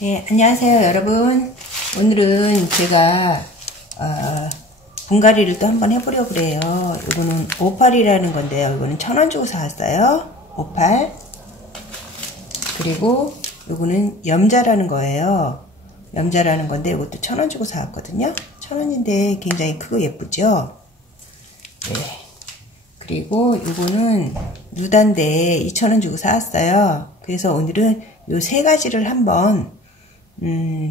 네, 안녕하세요 여러분. 오늘은 제가 분갈이를 또 한번 해보려고 그래요. 이거는 오팔이라는 건데요. 이거는 1,000원 주고 사왔어요. 오팔. 그리고 이거는 염자라는 거예요. 염자라는 건데 이것도 1,000원 주고 사왔거든요. 1,000원인데 굉장히 크고 예쁘죠. 네. 그리고 이거는 누단데 2,000원 주고 사왔어요. 그래서 오늘은 요 세 가지를 한번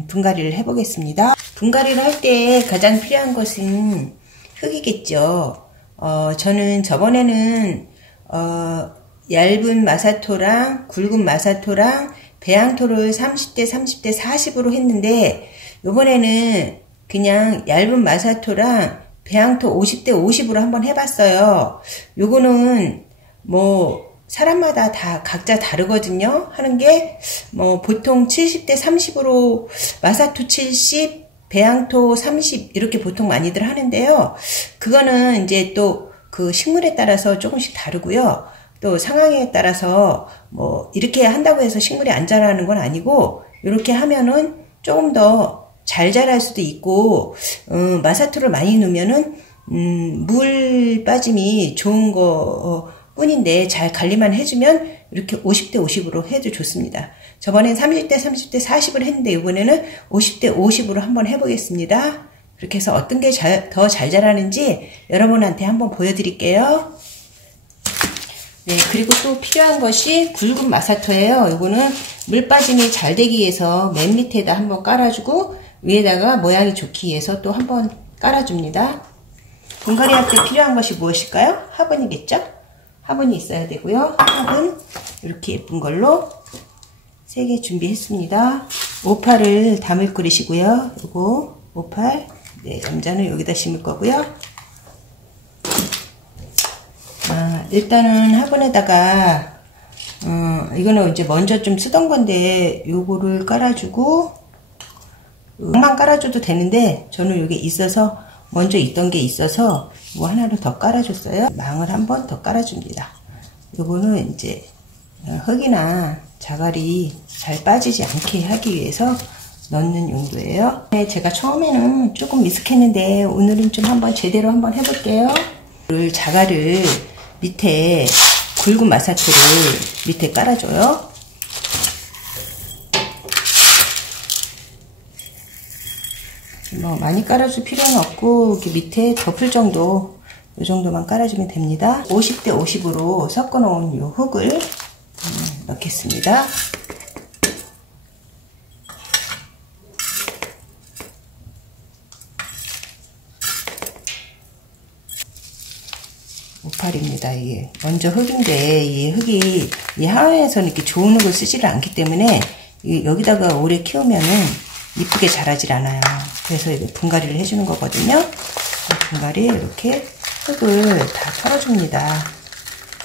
분갈이를 해보겠습니다. 분갈이를 할 때 가장 필요한 것은 흙이겠죠. 저는 저번에는 얇은 마사토랑 굵은 마사토랑 배양토를 30대 30대 40으로 했는데 요번에는 그냥 얇은 마사토랑 배양토 50대 50으로 한번 해봤어요. 요거는 뭐 사람마다 다 각자 다르거든요. 하는 게 뭐 보통 70대 30으로 마사토 70, 배양토 30 이렇게 보통 많이들 하는데요. 그거는 이제 또 그 식물에 따라서 조금씩 다르고요. 또 상황에 따라서 뭐 이렇게 한다고 해서 식물이 안 자라는 건 아니고 이렇게 하면은 조금 더 잘 자랄 수도 있고 마사토를 많이 넣으면은 물 빠짐이 좋은 거 뿐인데 잘 관리만 해주면 이렇게 50대 50으로 해도 좋습니다. 저번엔 30대 30대 40을 했는데 이번에는 50대 50으로 한번 해보겠습니다. 그렇게 해서 어떤 게 더 잘 자라는지 여러분한테 한번 보여드릴게요. 네, 그리고 또 필요한 것이 굵은 마사토예요. 이거는 물 빠짐이 잘 되기 위해서 맨 밑에다 한번 깔아주고 위에다가 모양이 좋기 위해서 또 한번 깔아줍니다. 분갈이 할 때 필요한 것이 무엇일까요? 화분이겠죠? 화분이 있어야 되고요. 화분 이렇게 예쁜 걸로 3개 준비했습니다. 오팔을 담을 그릇이고요. 요거 오팔, 네, 염자는 여기다 심을 거고요. 일단은 화분에다가 이거는 이제 먼저 좀 쓰던 건데 요거를 깔아주고 망만 깔아줘도 되는데 저는 요게 있어서 먼저 있던 게 있어서 뭐 하나를 더 깔아줬어요. 망을 한 번 더 깔아줍니다. 요거는 이제 흙이나 자갈이 잘 빠지지 않게 하기 위해서 넣는 용도예요. 제가 처음에는 조금 미숙했는데 오늘은 좀 한번 제대로 한번 해볼게요. 자갈을 밑에 굵은 마사토를 밑에 깔아줘요. 뭐 많이 깔아줄 필요는 없고 이렇게 밑에 덮을 정도 이 정도만 깔아주면 됩니다. 50대 50으로 섞어 놓은 이 흙을 넣겠습니다. 오팔입니다. 이게 먼저 흙인데 이 흙이 이 하원에서는 이렇게 좋은 흙을 쓰지를 않기 때문에 여기다가 오래 키우면은 이쁘게 자라질 않아요. 그래서 이거 분갈이를 해주는 거거든요. 분갈이 이렇게 흙을 다 털어줍니다.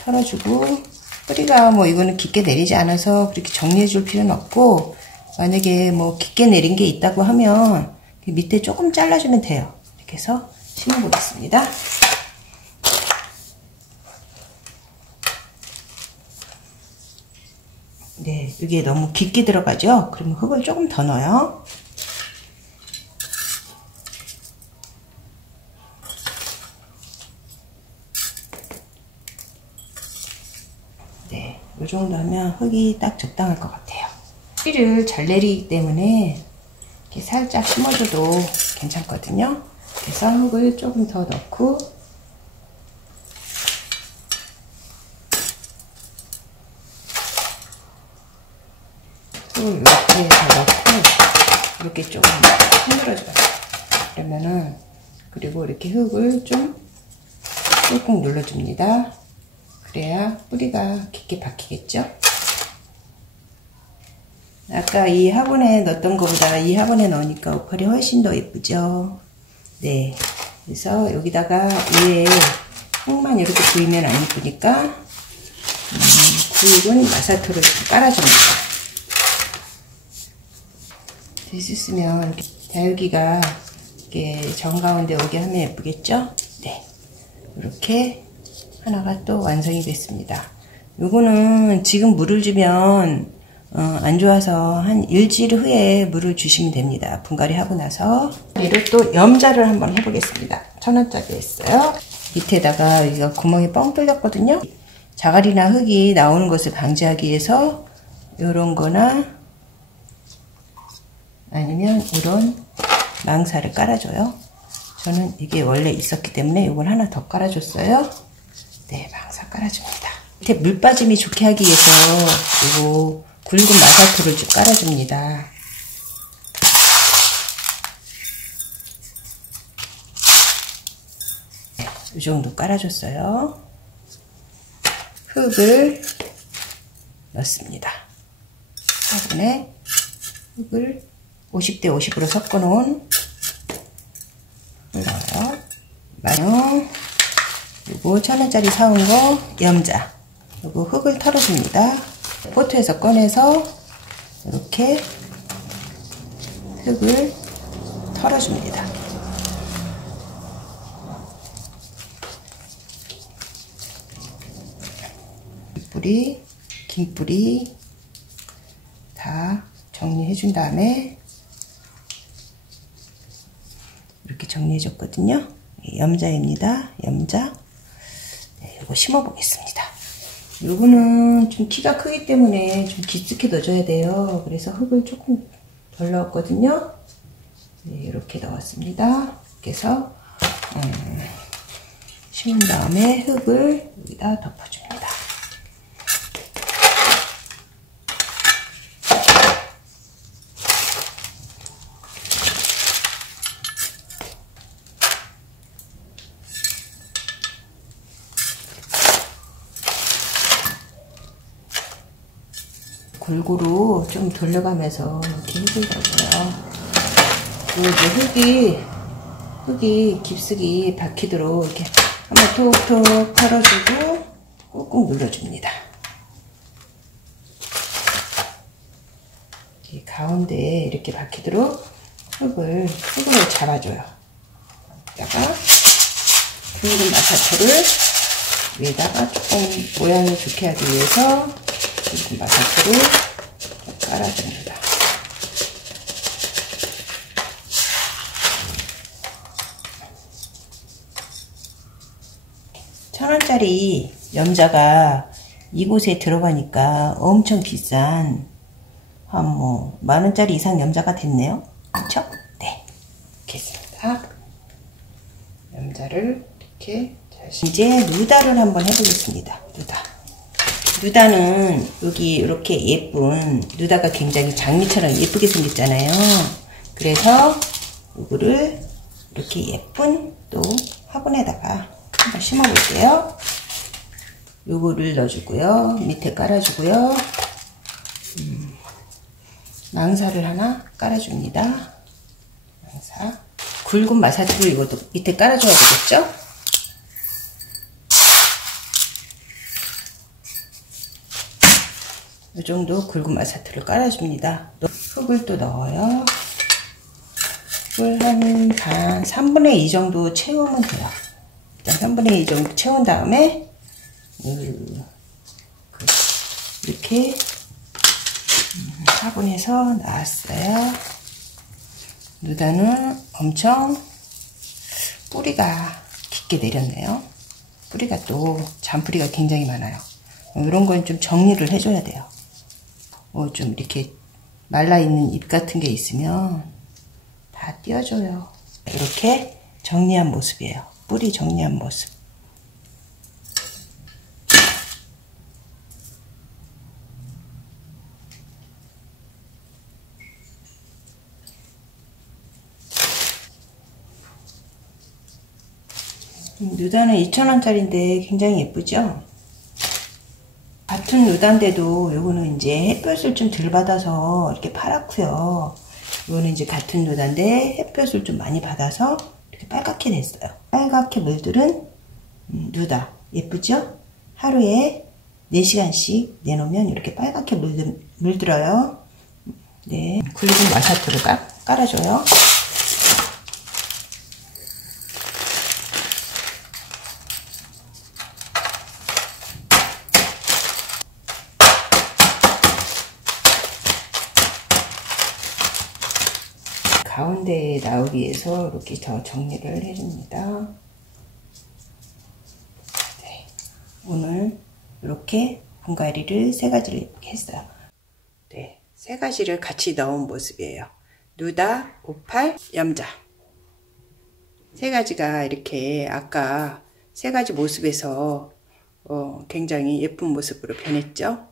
털어주고 뿌리가 뭐 이거는 깊게 내리지 않아서 그렇게 정리해 줄 필요는 없고 만약에 뭐 깊게 내린 게 있다고 하면 밑에 조금 잘라주면 돼요. 이렇게 해서 심어 보겠습니다. 네, 이게 너무 깊게 들어가죠? 그러면 흙을 조금 더 넣어요. 네, 이 정도 하면 흙이 딱 적당할 것 같아요. 뿌리를 잘 내리기 때문에 이렇게 살짝 심어줘도 괜찮거든요. 그래서 흙을 조금 더 넣고 이렇게 더 넣고 이렇게 조금 흔들어줘요. 그러면은 그리고 이렇게 흙을 좀 꾹꾹 눌러줍니다. 그래야 뿌리가 깊게 박히겠죠. 아까 이 화분에 넣었던 것보다 이 화분에 넣으니까 오팔이 훨씬 더 예쁘죠. 네, 그래서 여기다가 위에 흙만 이렇게 보이면 안 예쁘니까 굵은 마사토를 깔아줍니다. 됐으면 이렇게 다육이가 이렇게 정가운데 오게 하면 예쁘겠죠? 네, 이렇게 하나가 또 완성이 됐습니다. 요거는 지금 물을 주면 안 좋아서 한 일주일 후에 물을 주시면 됩니다. 분갈이 하고 나서. 그리고 또 염자를 한번 해보겠습니다. 1,000원짜리 했어요. 밑에다가 이거 구멍이 뻥 뚫렸거든요. 자갈이나 흙이 나오는 것을 방지하기 위해서 요런 거나 아니면 이런 망사를 깔아줘요. 저는 이게 원래 있었기 때문에 이걸 하나 더 깔아줬어요. 네, 망사 깔아줍니다. 밑에 물 빠짐이 좋게 하기 위해서 이거 굵은 마사토를 좀 깔아줍니다. 이 정도 깔아줬어요. 흙을 넣습니다. 화분에 흙을 50대 50으로 섞어 놓은 흙을 넣어요. 마요. 그리고 1,000원짜리 사온 거 염자. 그리고 흙을 털어줍니다. 포트에서 꺼내서 이렇게 흙을 털어줍니다. 뿌리, 긴 뿌리 다 정리해 준 다음에 이렇게 정리해 줬거든요. 염자입니다. 염자. 네, 이거 심어 보겠습니다. 요거는 좀 키가 크기 때문에 좀 깊숙이 넣어줘야 돼요. 그래서 흙을 조금 덜 넣었거든요. 네, 이렇게 넣었습니다. 이렇게 해서 심은 다음에 흙을 여기다 덮어줍니다. 골고루 좀 돌려가면서 이렇게 해주려고요. 그리고 흙이 깊숙이 박히도록 이렇게 한번 톡톡 털어주고 꾹꾹 눌러줍니다. 이렇게 가운데에 이렇게 박히도록 흙을 잡아줘요. 여기다가 굵은 마사토를 위에다가 조금 모양을 좋게 하기 위해서 굵은 마사토를 깔아줍니다. $1,000원짜리 염자가 이곳에 들어가니까 엄청 비싼 한 뭐 만원짜리 이상 염자가 됐네요. 그쵸? 네. 이렇게 했습니다. 염자를 이렇게 이제 누다를 한번 해보겠습니다. 누다는 여기 이렇게 예쁜 누다가 굉장히 장미처럼 예쁘게 생겼잖아요. 그래서 이거를 이렇게 예쁜 또 화분에다가 한번 심어 볼게요. 요거를 넣어주고요. 밑에 깔아주고요. 망사를 하나 깔아줍니다. 망사. 굵은 마사토를 이것도 밑에 깔아줘야 되겠죠? 이 정도 굵은 마사토를 깔아줍니다. 흙을 또 넣어요. 흙을 한 3분의 2 정도 채우면 돼요. 일단 3분의 2 정도 채운 다음에 이렇게 화분에서 나왔어요. 누다는 엄청 뿌리가 깊게 내렸네요. 뿌리가 또 잔뿌리가 굉장히 많아요. 이런 건 좀 정리를 해줘야 돼요. 좀 이렇게 말라있는 잎 같은 게 있으면 다 띄워줘요. 이렇게 정리한 모습이에요. 뿌리 정리한 모습. 누다는 2,000원짜리인데 굉장히 예쁘죠? 같은 누다인데도 요거는 이제 햇볕을 좀 덜 받아서 이렇게 파랗고요. 요거는 이제 같은 누다인데 햇볕을 좀 많이 받아서 이렇게 빨갛게 됐어요. 빨갛게 물들은 누다 예쁘죠? 하루에 4시간씩 내놓으면 이렇게 빨갛게 물들어요. 네, 굵은 마사토를 깔아줘요. 가운데에 나오기 위해서 이렇게 더 정리를 해줍니다. 네, 오늘 이렇게 분갈이를 3가지를 이렇게 했어요. 네, 3가지를 같이 넣은 모습이에요. 누다, 오팔, 염자. 3가지가 이렇게 아까 3가지 모습에서 굉장히 예쁜 모습으로 변했죠.